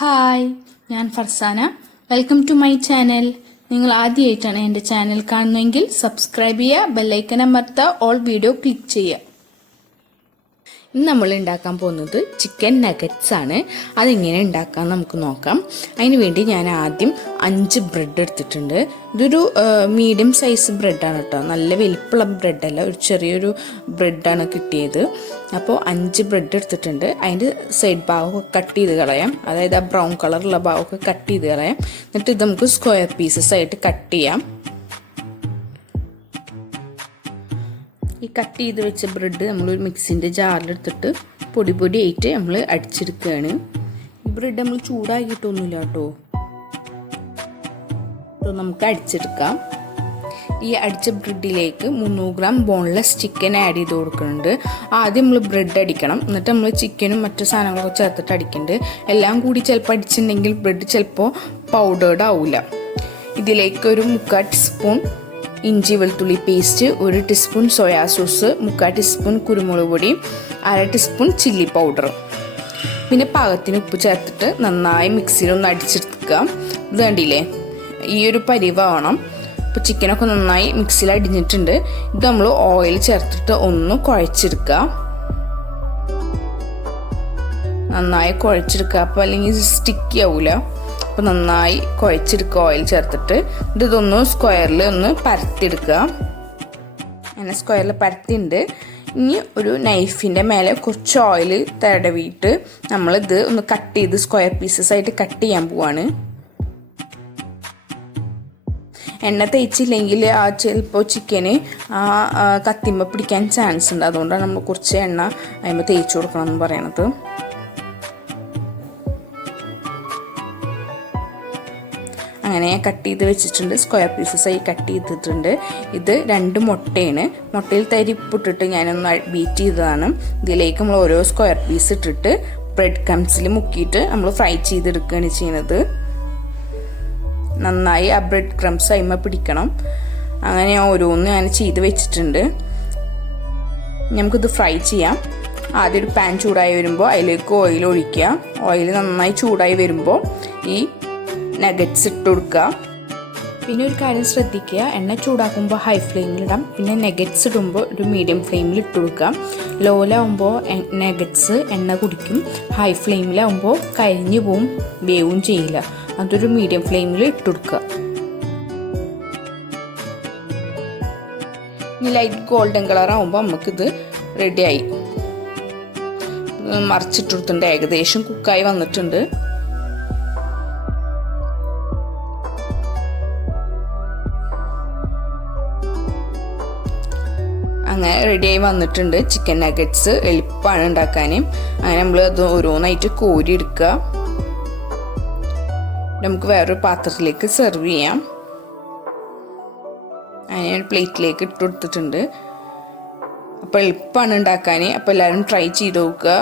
Hi, ഞാൻ Farsana. Welcome to my channel. നിങ്ങൾ ആദ്യമായിട്ടാണ് എൻ്റെ ചാനൽ കാണുന്നതെങ്കിൽ സബ്സ്ക്രൈബ് ചെയ്യുക, ബെല്ലൈക്കൺ അമർത്തുക, ഓൾ വീഡിയോ ക്ലിക്ക് ചെയ്യുക. ഇന്ന് നമ്മൾ ഉണ്ടാക്കാൻ പോകുന്നത് ചിക്കൻ നഗറ്റ്സ് ആണ്. അതെങ്ങനെ ഉണ്ടാക്കാൻ നമുക്ക് നോക്കാം. അതിന് വേണ്ടി ഞാൻ ആദ്യം 5 ബ്രെഡ് എടുത്തിട്ടുണ്ട്. ഇതൊരു മീഡിയം സൈസ് ബ്രെഡാണ് കേട്ടോ, നല്ല വലിപ്പമുള്ള ബ്രെഡല്ല, ഒരു ചെറിയൊരു ബ്രെഡാണ് കിട്ടിയത്. അപ്പോൾ 5 ബ്രെഡ് എടുത്തിട്ടുണ്ട്. അതിൻ്റെ സൈഡ് ഭാഗമൊക്കെ കട്ട് ചെയ്ത് കളയാം, അതായത് ആ ബ്രൗൺ കളറുള്ള ഭാഗമൊക്കെ കട്ട് ചെയ്ത് കളയാം. എന്നിട്ട് ഇത് നമുക്ക് സ്ക്വയർ പീസസ് ആയിട്ട് കട്ട് ചെയ്യാം. ഈ കട്ട് ചെയ്ത് വെച്ച ബ്രെഡ് നമ്മളൊരു മിക്സിൻ്റെ ജാറിലെടുത്തിട്ട് പൊടി പൊടിയായിട്ട് നമ്മൾ അടിച്ചെടുക്കുകയാണ്. ഈ ബ്രെഡ് നമ്മൾ ചൂടാക്കിയിട്ടൊന്നുമില്ല കേട്ടോ, നമുക്ക് അടിച്ചെടുക്കാം. ഈ അടിച്ച ബ്രെഡിലേക്ക് 300 ഗ്രാം ബോൺലെസ് ചിക്കൻ ആഡ് ചെയ്ത് കൊടുക്കുന്നുണ്ട്. ആദ്യം നമ്മൾ ബ്രെഡ് അടിക്കണം, എന്നിട്ട് നമ്മൾ ചിക്കനും മറ്റു സാധനങ്ങളൊക്കെ ചേർത്തിട്ട് അടിക്കുന്നുണ്ട്. എല്ലാം കൂടി ചിലപ്പോൾ അടിച്ചിട്ടുണ്ടെങ്കിൽ ബ്രെഡ് ചിലപ്പോൾ പൗഡേർഡ് ആവില്ല. ഇതിലേക്ക് ഒരു 3/4 ടീസ്പൂൺ ഇഞ്ചി വെളുത്തുള്ളി paste, 1 teaspoon soya sauce, 3/4 teaspoon കുരുമുളക് പൊടി, 1/2 ടീസ്പൂൺ ചില്ലി പൗഡർ, പിന്നെ പാകത്തിന് ഉപ്പ് ചേർത്തിട്ട് നന്നായി മിക്സിയിലൊന്ന് അടിച്ചെടുക്കുക. ഇത് കണ്ടില്ലേ, ഈ ഒരു പരിവാവണം. ഇപ്പോൾ ചിക്കനൊക്കെ നന്നായി മിക്സിയിൽ അടിഞ്ഞിട്ടുണ്ട്. ഇത് നമ്മൾ ഓയിൽ ചേർത്തിട്ട് ഒന്ന് കുഴച്ചെടുക്കുക, നന്നായി കുഴച്ചെടുക്കുക. അപ്പോൾ അല്ലെങ്കിൽ സ്റ്റിക്കി ആവില്ല. അപ്പോൾ നന്നായി കുഴച്ചെടുക്കുക ഓയിൽ ചേർത്തിട്ട്. ഇതൊന്ന് സ്ക്വയറിൽ ഒന്ന് പരത്തിയെടുക്കുക. അങ്ങനെ സ്ക്വയറിൽ പരത്തിയിട്ടുണ്ട്. ഇനി ഒരു നൈഫിൻ്റെ മേലെ കുറച്ച് ഓയിൽ തടവിയിട്ട് നമ്മളിത് ഒന്ന് കട്ട് ചെയ്ത് സ്ക്വയർ പീസസ് ആയിട്ട് കട്ട് ചെയ്യാൻ പോവാണ്. എണ്ണ തേച്ചില്ലെങ്കിൽ ചിലപ്പോൾ ചിക്കന് കത്തിമ്മ പിടിക്കാൻ ചാൻസ് ഉണ്ട്. അതുകൊണ്ടാണ് നമ്മൾ കുറച്ച് എണ്ണ അതിമ്മ തേച്ച് കൊടുക്കണം എന്ന് പറയണത്. അങ്ങനെ കട്ട് ചെയ്ത് വെച്ചിട്ടുണ്ട്, സ്ക്വയർ പീസസ് ആയി കട്ട് ചെയ്തിട്ടുണ്ട്. ഇത് 2 മുട്ടയാണ്. മുട്ടയിൽ തരിപ്പിട്ടിട്ട് ഞാനൊന്ന് ബീറ്റ് ചെയ്തതാണ്. ഇതിലേക്ക് നമ്മൾ ഓരോ സ്ക്വയർ പീസ് ഇട്ടിട്ട് ബ്രെഡ് ക്രംസിൽ മുക്കിയിട്ട് നമ്മൾ ഫ്രൈ ചെയ്തെടുക്കുകയാണ് ചെയ്യുന്നത്. നന്നായി ആ ബ്രെഡ് ക്രംസ് അതിന്മേൽ പിടിക്കണം. അങ്ങനെ ഓരോന്ന് ഞാൻ ചെയ്ത് വെച്ചിട്ടുണ്ട്. നമുക്കിത് ഫ്രൈ ചെയ്യാം. ആദ്യം ഒരു പാൻ ചൂടായി വരുമ്പോൾ അതിലേക്ക് ഓയിൽ ഒഴിക്കുക. ഓയിൽ നന്നായി ചൂടായി വരുമ്പോൾ ഈ നഗറ്റ്സ് ഇട്ട് കൊടുക്കുക. പിന്നെ ഒരു കാര്യം ശ്രദ്ധിക്കുക, എണ്ണ ചൂടാക്കുമ്പോൾ ഹൈ ഫ്ലെയിമിലിടാം, പിന്നെ നഗറ്റ്സ് ഇടുമ്പോൾ ഒരു മീഡിയം ഫ്ലെയിമിൽ ഇട്ട് കൊടുക്കുക. ലോയിലാവുമ്പോൾ നഗറ്റ്സ് എണ്ണ കുടിക്കും, ഹൈ ഫ്ലെയിമിലാവുമ്പോൾ കരിഞ്ഞു പോവും, വേവും ചെയ്യില്ല. അതൊരു മീഡിയം ഫ്ലെയിമിൽ ഇട്ട് കൊടുക്കുക. ഇനി ലൈറ്റ് ഗോൾഡൻ കളർ ആവുമ്പോൾ നമുക്കിത് റെഡിയായി. മറിച്ചിട്ട് കൊടുത്തിട്ടുണ്ട്, ഏകദേശം കുക്കായി വന്നിട്ടുണ്ട്. അങ്ങനെ റെഡിയായി വന്നിട്ടുണ്ട് ചിക്കൻ നഗറ്റ്സ്. എളുപ്പമാണ് ഉണ്ടാക്കാൻ. അങ്ങനെ നമ്മൾ അത് ഓരോന്നായിട്ട് കോരി എടുക്കുക. നമുക്ക് വേറൊരു പാത്രത്തിലേക്ക് സെർവ് ചെയ്യാം. അങ്ങനെ ഒരു പ്ലേറ്റിലേക്ക് ഇട്ട് കൊടുത്തിട്ടുണ്ട്. അപ്പോൾ എളുപ്പമാണ് ഉണ്ടാക്കാൻ. അപ്പോൾ എല്ലാവരും ട്രൈ ചെയ്ത് നോക്കുക.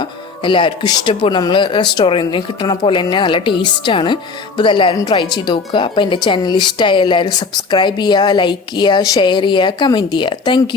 എല്ലാവർക്കും ഇഷ്ടപ്പെടും. നമ്മൾ റെസ്റ്റോറൻറ്റിൽ കിട്ടണ പോലെ തന്നെ നല്ല ടേസ്റ്റാണ്. അപ്പോൾ ഇതെല്ലാവരും ട്രൈ ചെയ്ത് നോക്കുക. അപ്പോൾ എൻ്റെ ചാനൽ ഇഷ്ടമായ എല്ലാവരും സബ്സ്ക്രൈബ് ചെയ്യുക, ലൈക്ക് ചെയ്യുക, ഷെയർ ചെയ്യുക, കമൻറ്റ് ചെയ്യുക. താങ്ക്